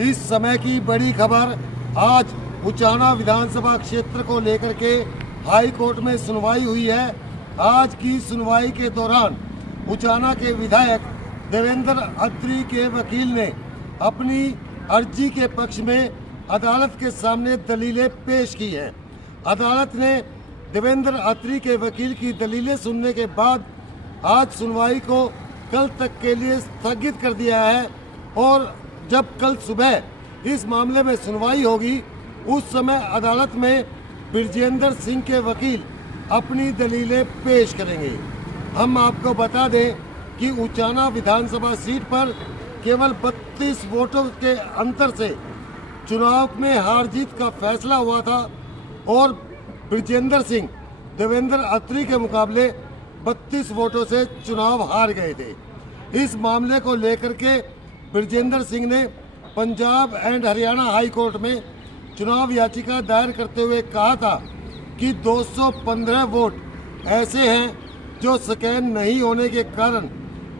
इस समय की बड़ी खबर, आज उचाना विधानसभा क्षेत्र को लेकर के हाई कोर्ट में सुनवाई हुई है। आज की सुनवाई के दौरान उचाना के विधायक देवेंद्र अत्री के वकील ने अपनी अर्जी के पक्ष में अदालत के सामने दलीलें पेश की हैं। अदालत ने देवेंद्र अत्री के वकील की दलीलें सुनने के बाद आज सुनवाई को कल तक के लिए स्थगित कर दिया है और जब कल सुबह इस मामले में सुनवाई होगी उस समय अदालत में बिरजेंद्र सिंह के वकील अपनी दलीलें पेश करेंगे। हम आपको बता दें कि उचाना विधानसभा सीट पर केवल 32 वोटों के अंतर से चुनाव में हार जीत का फैसला हुआ था और बिरजेंद्र सिंह देवेंद्र अत्री के मुकाबले 32 वोटों से चुनाव हार गए थे। इस मामले को लेकर के बिरजेंद्र सिंह ने Punjab and Haryana high court में चुनाव याचिका दायर करते हुए कहा था कि 215 वोट ऐसे हैं जो स्कैन नहीं होने के कारण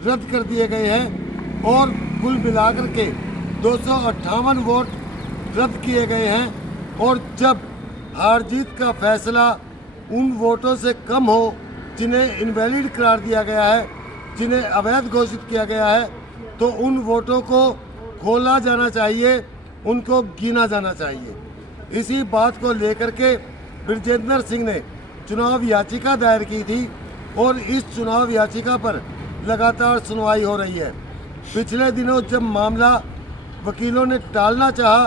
रद्द कर दिए गए हैं और कुल मिलाकर के 258 वोट रद्द किए गए हैं और जब हार जीत का फैसला उन वोटों से कम हो जिन्हें इनवैलिड करार दिया गया है, जिन्हें अवैध घोषित किया गया है, तो उन वोटों को खोला जाना चाहिए, उनको गिना जाना चाहिए। इसी बात को लेकर के बिरजेंद्र सिंह ने चुनाव याचिका दायर की थी और इस चुनाव याचिका पर लगातार सुनवाई हो रही है। पिछले दिनों जब मामला वकीलों ने टालना चाहा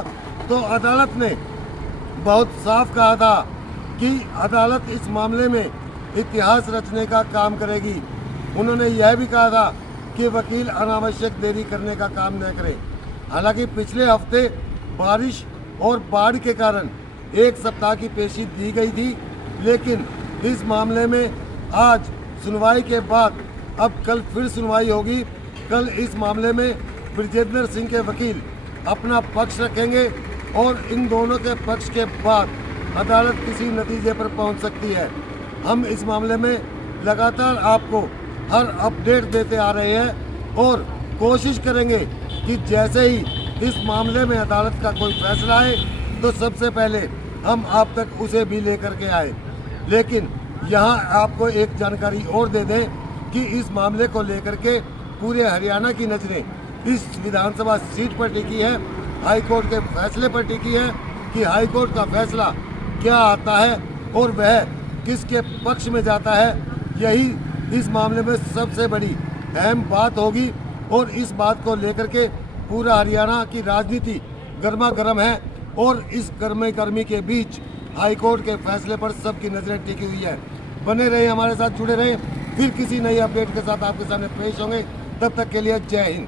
तो अदालत ने बहुत साफ कहा था कि अदालत इस मामले में इतिहास रचने का काम करेगी। उन्होंने यह भी कहा था कि वकील अनावश्यक देरी करने का काम न करें। हालांकि पिछले हफ्ते बारिश और बाढ़ के कारण एक सप्ताह की पेशी दी गई थी, लेकिन इस मामले में आज सुनवाई के बाद अब कल फिर सुनवाई होगी। कल इस मामले में बिरजेंद्र सिंह के वकील अपना पक्ष रखेंगे और इन दोनों के पक्ष के बाद अदालत किसी नतीजे पर पहुंच सकती है। हम इस मामले में लगातार आपको हर अपडेट देते आ रहे हैं और कोशिश करेंगे कि जैसे ही इस मामले में अदालत का कोई फैसला आए तो सबसे पहले हम आप तक उसे भी लेकर के आए। लेकिन यहाँ आपको एक जानकारी और दे दें कि इस मामले को लेकर के पूरे हरियाणा की नज़रें इस विधानसभा सीट पर टिकी है, हाई कोर्ट के फैसले पर टिकी है कि हाई कोर्ट का फैसला क्या आता है और वह किसके पक्ष में जाता है। यही इस मामले में सबसे बड़ी अहम बात होगी और इस बात को लेकर के पूरा हरियाणा की राजनीति गर्मा गर्म है और इस गर्मे गर्मी के बीच हाई कोर्ट के फैसले पर सबकी नज़रें टिकी हुई है। बने रहे, हमारे साथ जुड़े रहे, फिर किसी नई अपडेट के साथ आपके सामने पेश होंगे। तब तक के लिए जय हिंद।